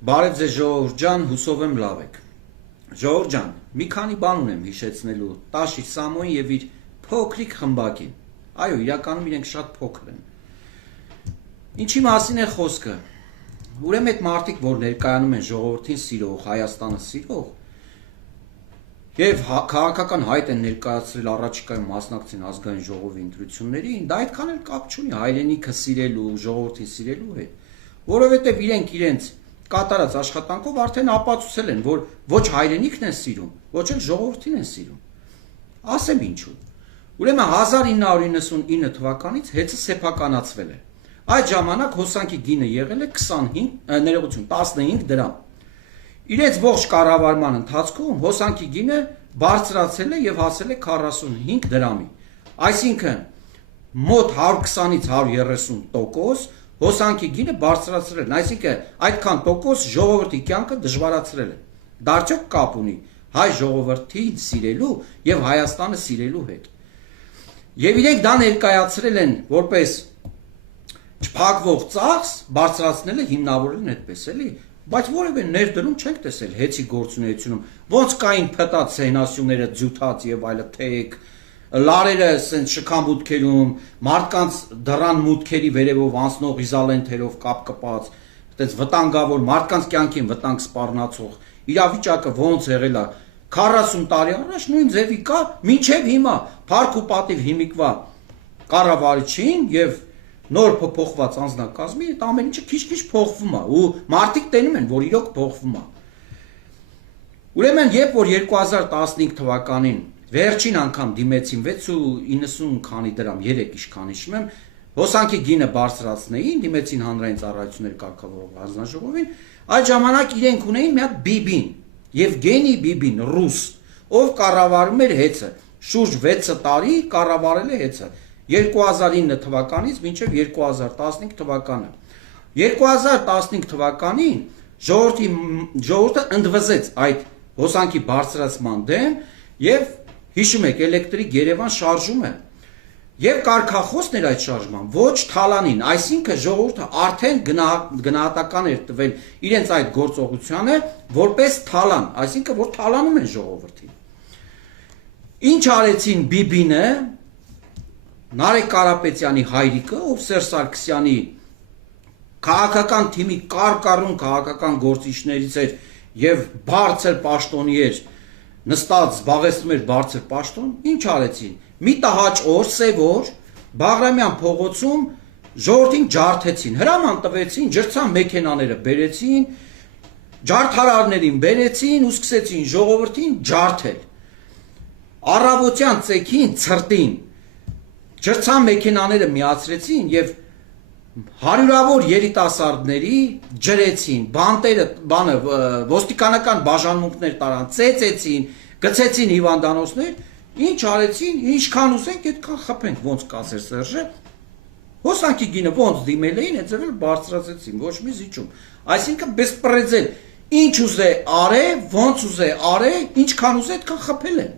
Բարև ձեզ ժողովուրդ ջան, հուսով եմ լավ եք։ Ժողովուրդ ջան, մի քանի բան ունեմ հիշեցնելու Տաշիր Սամոյին եւ իր փոքրիկ խմբակին։ Այո, իրականում իրենք շատ փոքր են։ Ինչի մասին է խոսքը։ Ուրեմն այդ մարդիկ, որ ներկայանում են ժողովրդին սիրող, Հայաստանը սիրող, եւ քաղաքական հայտ են ներկայացրել առաջիկայում մասնակցին ազգային ժողովի ընտրություններին, դա այդքան էլ կապ չունի հայրենիքը սիրելու, ժողովրդին սիրելու հետ, որովհետեւ իրենք իրենց կատարած աշխատանքով արդեն ապացուցել են, որ ոչ հայրենիքն են սիրում, ոչ էլ ժողովրդին են սիրում։ Ասեմ ինչու։ Ուրեմն 1999 թվականից հեծը սեփականացվել է։ Այդ ժամանակ հոսանքի գինը եղել է 15 դրամ։ Իրենց ողջ կառավարման ընթացքում հոսանքի գինը բարձրացել է եւ հասել է 45 դրամի։ Այսինքն մոտ 120-ից 130% հոսանքի գինը բարձրացրել են, այսինքն այդքան տոկոս ժողովրդի կյանքը դժվարացրել է։ Դա արդյոք կապ ունի հայ ժողովրդին սիրելու եւ Հայաստանը սիրելու հետ։ Եվ իրենք դա ներկայացրել են որպես չփակվող ծախս, բարձրացնել է հիմնավորել են այդպես էլի, բայց որևէ ներդրում չենք տեսել հեծի գործունեությունում, ոնց կային փտած սենասյունները, ձյութած եւ այլը թեք, լարերը ասենց շքամուտքերում, մարդկանց դռան մուտքերի վերևով անցնող իզալենտերով կապ կպած, այդպես վտանգավոր մարդկանց կյանքին վտանգ սպառնացող իրավիճակը ոնց եղել է 40 տարի առաջ նույն ձևի կա մինչև հիմա փառք ու պատիվ հիմիկվա կառավարչին եւ նոր փոփոխված անձնակազմի այդ ամեն ինչը քիչ-քիչ փոխվում է ու մարդիկ տենում են որ իրոք փոխվում է։ Ուրեմն երբ որ 2015 թվականին վերջին անգամ դիմեցին 6.90 քանի դրամ 3 իշքան հիշում եմ հոսանքի գինը բարձրացնեին դիմեցին հանրային ծառայությունների կարգավորող հանձնաժողովին այդ ժամանակ իրենք ունեին մի հատ բիբին Եվգենի Բիբին ռուս ով կառավարում էր հեծը շուրջ 6 տարի կառավարել է հեծը 2009 թվականից մինչև 2015 թվականը 2015 թվականին ժողովուրդը ընդվզեց այդ հոսանքի բարձրացման դեմ եւ հիշում եք էլեկտրիկ Երևան շարժում է եւ կարգախոսն էր այդ շարժման ոչ թալանին այսինքն ժողովուրդը արդեն գնահատական էր տվել իրենց այդ գործողությանը որպես թալան այսինքն որ թալանում են ժողովրդին ինչ արեցին Բիբինը Նարեկ Կարապետյանի հայրիկը ով Սերժ Սարգսյանի քաղաքական թիմի կարկառուն քաղաքական գործիչներից էր եւ բարձր պաշտոնի էր նստած զբաղեցնում էր բարձր պաշտոն, ինչ արեցին։ Մի տհաճ օր, սև օր, Բաղրամյան փողոցում ժողովրդին ջարդեցին, հրաման տվեցին, ջրցան մեքենաները բերեցին, ջարդարարներին բերեցին ու սկսեցին ժողովրդին ջարդել։ Առավոտյան ծեքին ցրտին ջրցան մեքենաները միացրեցին եւ հարյուրավոր երիտասարդների ջրեցին, բանտերը, ոստիկանական բաժանմունքներ տարան, ծեծեցին, գցեցին հիվանդանոցներ, ինչ արեցին, ինչքան ուզենք, այդքան խփենք, ոնց կասեր Սերժը, հոսանքի գինը ոնց դիմել էին, այդ ձևով բարձրացեցին, ոչ մի զիջում, այսինքն բեսպրեձել, ինչ ուզե արե, ոնց ուզե արե, ինչքան ուզե, այդքան խփել են։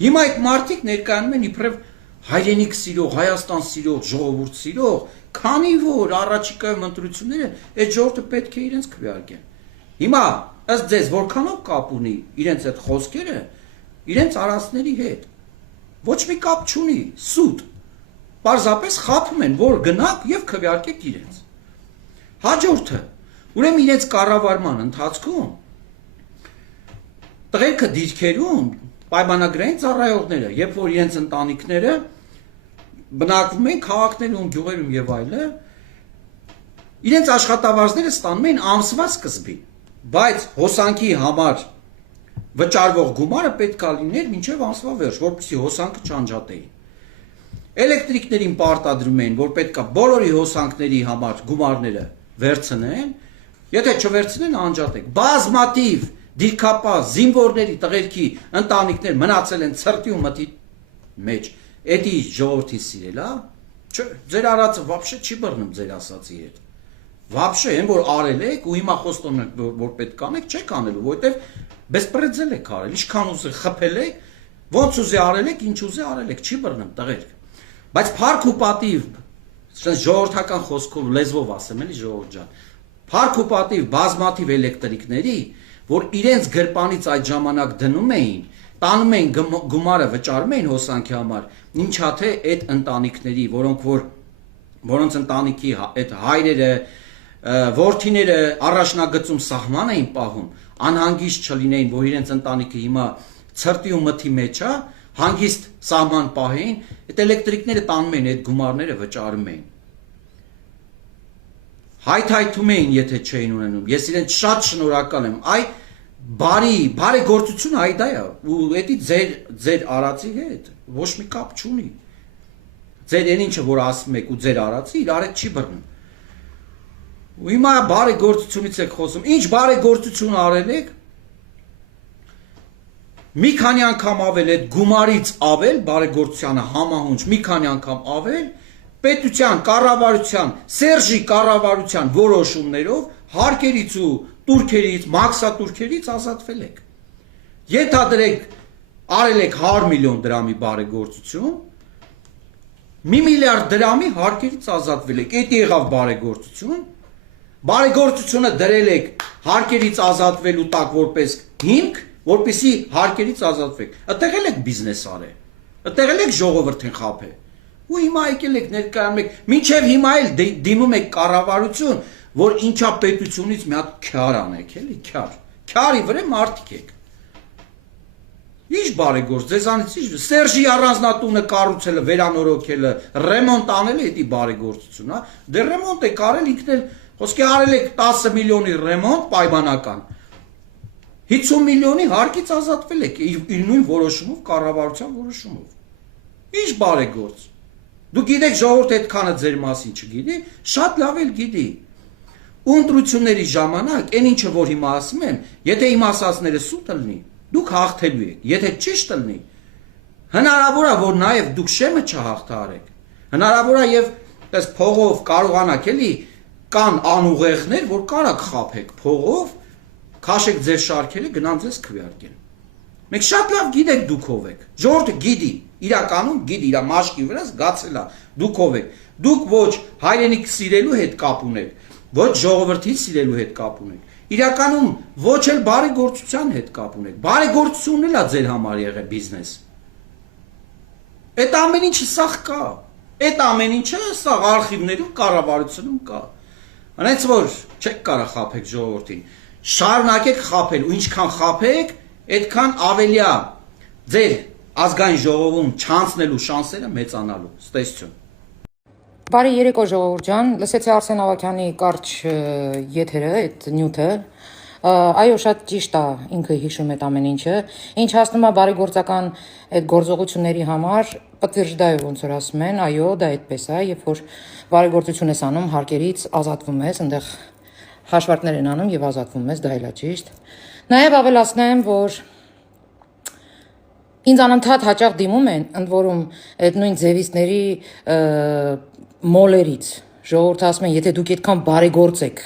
Հիմա այդ մարդիկ ներկայանում են իբրև հայրենիք սիրող, Հայաստան սիրող, ժողովուրդ սիրող, քանի որ առաջիկայում ընտրությունները այդ ժողովուրդը պետք է իրենց քվեարկեն։ Հիմա ըստ ձեզ որքանով կապ ունի իրենց այդ խոսքերը իրենց արածների հետ։ Ոչ մի կապ չունի, սուտ։ Պարզապես խաբում են, որ գնաք եւ քվեարկեք իրենց։ Հաջորդը, ուրեմն իրենց կառավարման ընթացքում տղերքը դիրքերում պայմանագրային ծառայողները, երբ որ իրենց ընտանիքները բնակվում են քաղաքներում, գյուղերում եւ այլը, իրենց աշխատավարձները ստանում են ամսվա սկզբին, բայց հոսանքի համար վճարվող գումարը պետք է լիներ մինչև ամսվա վերջ, որպեսզի հոսանքը չանջատեին։ Էլեկտրիկներին պարտադրում են, որ պետք է բոլորի հոսանքների համար գումարները վերցնեն, եթե չվերցնեն անջատեք։ Բազմաթիվ դիրքապահ զինվորների տղերքի ընտանիքներ մնացել են ցրտի ու մթի մեջ։ Էդի ժողովրդին սիրել, հա? Չէ, ձեր արածը вообще չի բռնում ձեր ասացի հետ։ Вообще, այն որ արել եք ու հիմա խոստում եք որ պետք անեք, չեք անելու, որովհետև բեսպրեձել եք արել, ինչքան ուզի խփել եք, ոնց ուզի արել եք, ինչ ուզի արել եք, չի բռնում տղերք։ Բայց փառք ու պատիվ, ժողովրդական խոսքով լեզվով ասեմ էլի ժողովուրդ ջան։ Փառք ու պատիվ բազմաթիվ էլեկտրիկների, որ իրենց գրպանից այդ ժամանակ դնում էին, տանում էին գումարը վճարում էին հոսանքի համար, ինչա թե այդ ընտանիքների, որոնց ընտանիքի այդ հայրերը, որդիները առաջնագծում սահման էին պահում, անհանգիստ չլինեին, որ իրենց ընտանիքը հիմա ցրտի ու մթի մեջ է, հանգիստ սահման պահեին, այդ էլեկտրիկները տանում էին այդ գումարները վճարում էին։ Հայթայթում էին, եթե չէին ունենում։ Ես իրենց շատ շնորհակալ եմ։ Այ բարեգործությունը այ դա է, ու դա ձեր արածի հետ ոչ մի կապ չունի։ Ձեր այն ինչը որ ասում եք ու ձեր արածի իրար հետ չի բռնում։ Ու հիմա բարեգործությունից եք խոսում։ Ինչ բարեգործություն արել եք։ Մի քանի անգամ ավել այդ գումարից ավել բարեգործությանը համահունչ մի քանի անգամ ավել պետության, կառավարության, Սերժի կառավարության որոշումներով հարկերից ու տուրքերից, մաքսատուրքերից ազատվել եք։ Ենթադրեք արել եք 100 միլիոն դրամի բարեգործություն, 1 միլիարդ դրամի հարկերից ազատվել եք։ Դա եղավ բարեգործություն։ Բարեգործությունը դրել եք հարկերից ազատվելու տակ որպես հիմք, որպեսզի հարկերից ազատվեք։ Այդտեղ էլ եք բիզնես արել։ Այդտեղ էլ եք ժողովրդին խաբել։ Ու հիմա եկել եք ներկայանում եք, մինչև հիմա էլ դիմում եք կառավարություն, որ ինչա պետությունից մի հատ քյար անեք, էլի քյար։ Քյարի վրա մարդիկ եք։ Ինչ բարեգործ, ձեզանից ինչ Սերժի առանձնատունը կառուցելը, վերանորոգելը, ռեմոնտ անելը դա բարեգործություն, հա։ Դե ռեմոնտ եք արել ինքն էլ, խոսքի արել եք 10 միլիոնի ռեմոնտ պայմանական։ 50 միլիոնի հարկից ազատվել եք իր նույն որոշումով, կառավարության որոշումով։ Ինչ բարեգործ։ Դու գիտեք ժողովուրդը այդքանը ձեր մասին չգիտի, շատ լավ էլ գիտի։ Ընտրությունների ժամանակ այն ինչը որ հիմա ասում եմ, եթե իմ ասածները սուտ լինի, դուք հաղթելու եք, եթե ճիշտ լինի, հնարավոր է որ նաև դուք շեմը չհաղթարեք։ Հնարավոր է եւ այս փողով կարողանաք էլի կան անուղեղներ, որ կարաք խափեք փողով, քաշեք ձեր շարքերը, գնան ձեզ քվեարկեն։ Մենք շատ լավ գիտենք դուք ով եք։ Ժողովուրդը գիտի, իրականում գիտի, իր մաշկի վրա զգացել է դուք ով եք։ Դուք ոչ հայրենիք սիրելու հետ կապ ունեք, ոչ ժողովրդին սիրելու հետ կապ ունեք։ Իրականում ոչ էլ բարեգործության հետ կապ ունեք։ Բարեգործությունն էլ է ձեր համար եղել բիզնես։ Այդ ամեն ինչը սաղ կա։ Այդ ամեն ինչը սաղ արխիվներում, կառավարությունում կա։ Հենց որ չեք կարող խափեք ժողովրդին։ Շարունակեք խափել ու ինչքան խափեք, այդքան ավելի է ձեր ազգային ժողովում չանցնելու շանսերը մեծանալու։ Ստեսություն։ Բարի երեկո ժողովուրդ ջան, լսեցի Արսեն Ավագյանի կարճ եթերը, այդ նյութը, այո շատ ճիշտ է, ինքը հիշում այդ ամեն ինչը, ինչ հասնում է բարեգործական այդ գործողությունների համար, պատվիրժդայով ոնց որ ասում են, այո դա այդպես է, երբ որ բարեգործություն ես անում, հարկերից ազատվում ես, այնտեղ հաշվարկներ են անում եւ ազատվում ես, դա էլ է ճիշտ։ Նաեւ ավելացնեմ, որ ինձ անընդհատ հաճախ դիմում են, ընդ որում այդ նույն ձևիստների մոլերից ժողովուրդը ասում են, եթե դուք այդքան բարեգործ եք,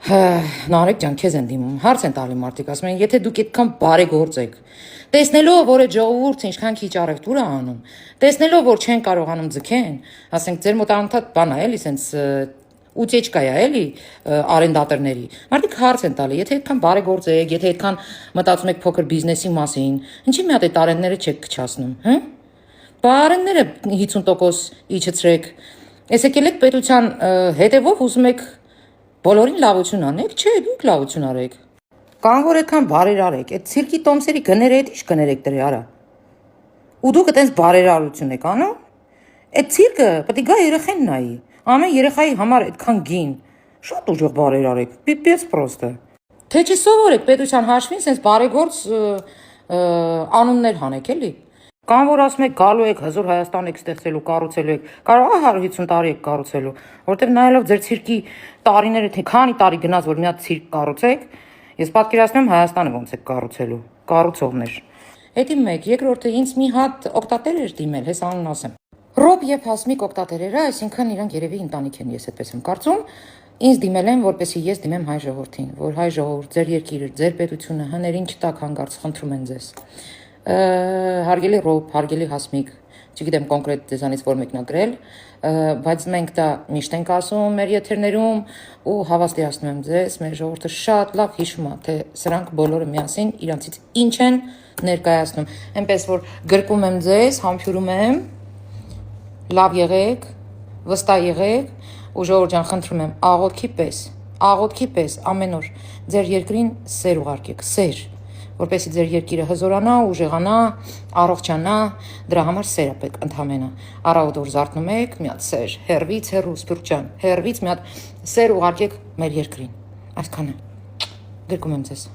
Նարեկ ջան, քեզ են դիմում, հարց են տալի մարդիկ, ասում են, եթե դուք այդքան բարեգործ եք, տեսնելով, որ այդ ժողովուրդը ինչքան քիչ առևտուր է անում, տեսնելով, որ չեն կարողանում ձգեն, ասենք ձեր մոտ անընդհատ բան է, էլի, սենց ուտեչկա է, էլի, արենդատորների։ Մարդիկ հարց են տալի, եթե այդքան բարեգործ եք, եթե այդքան մտածում եք փոքր բիզնեսի մասին, ինչի՞ մի հատ այդ արենները չեք քչացնում, հա։ Բա արենները 50% իջեցրեք։ Ես եկել եք պետության հետևով ուզում եք բոլորին լավություն անեք, չէ, դուք լավություն արեք։ Կան որ այդքան բարերարեք, այդ ցիրկի տոմսերի գները այդ ինչ գներ եք դրի արա։ Ու դուք այտենց բարերարություն եք անում։ Այդ ցիրկը պետք է գա երեխեն նայի։ Ամեն երեխայի համար այդքան գին։ Շատ ուժեղ բարերարեք, պիպես պրոստը։ Թե չի սովորեք պետության հաշվին sense բարեգործ անուններ հանեք, էլի։ Կան որ ասում եք գալու եք հզոր Հայաստան եք ստեղծելու, կառուցելու եք, կարող է 150 տարի եք կառուցելու, որտեղ նայելով ձեր ցիրկի տարիները թե քանի տարի գնաց որ մի հատ ցիրկ կառուցեք, ես պատկերացնում եմ Հայաստանը ոնց եք կառուցելու, կառուցողներ։ Էդի մեկ, երկրորդը ինձ մի հատ օկտատեր էր դիմել, հես անուն ասեմ։ Ռոբ եւ Հասմիկ օկտատերերը, այսինքն իրանք երևի ընտանիք են, ես այդպես եմ կարծում, ինձ դիմել են, որպեսզի ես դիմեմ հայ ժողովրդին, որ հայ ժողովուրդ, ձեր երկիրը, ձեր պետությունը հներին չտակ հանգարց, խնդրում են ձեզ։ Հարգելի Ռոբ, հարգելի Հասմիկ, չգիտեմ կոնկրետ դեզանից որ մեկն ա գրել, բայց մենք դա միշտ ենք ասում մեր եթերներում ու հավաստիացնում եմ ձեզ, մեր ժողովուրդը շատ լավ հիշում է, թե սրանք բոլորը միասին իրանցից ինչ են ներկայացնում։ Այնպես որ գրկում եմ ձեզ, համբուրում եմ, լավ եղեք, վստահ եղեք ու ժողովուրդ ջան, խնդրում եմ, աղոթքի պես ամեն օր ձեր երկրին սեր ուղարկեք, սեր, որպեսզի ձեր երկիրը հզորանա, ուժեղանա, առողջանա, դրա համար սեր է պետք ընդհանրապես։ Առավոտ որ զարթնում եք, մի հատ սեր, հերվից հերու, Սփյուռք ջան, հերվից մի հատ սեր ուղարկեք մեր երկրին։ Այսքանը։ Գրկում եմ ձեզ։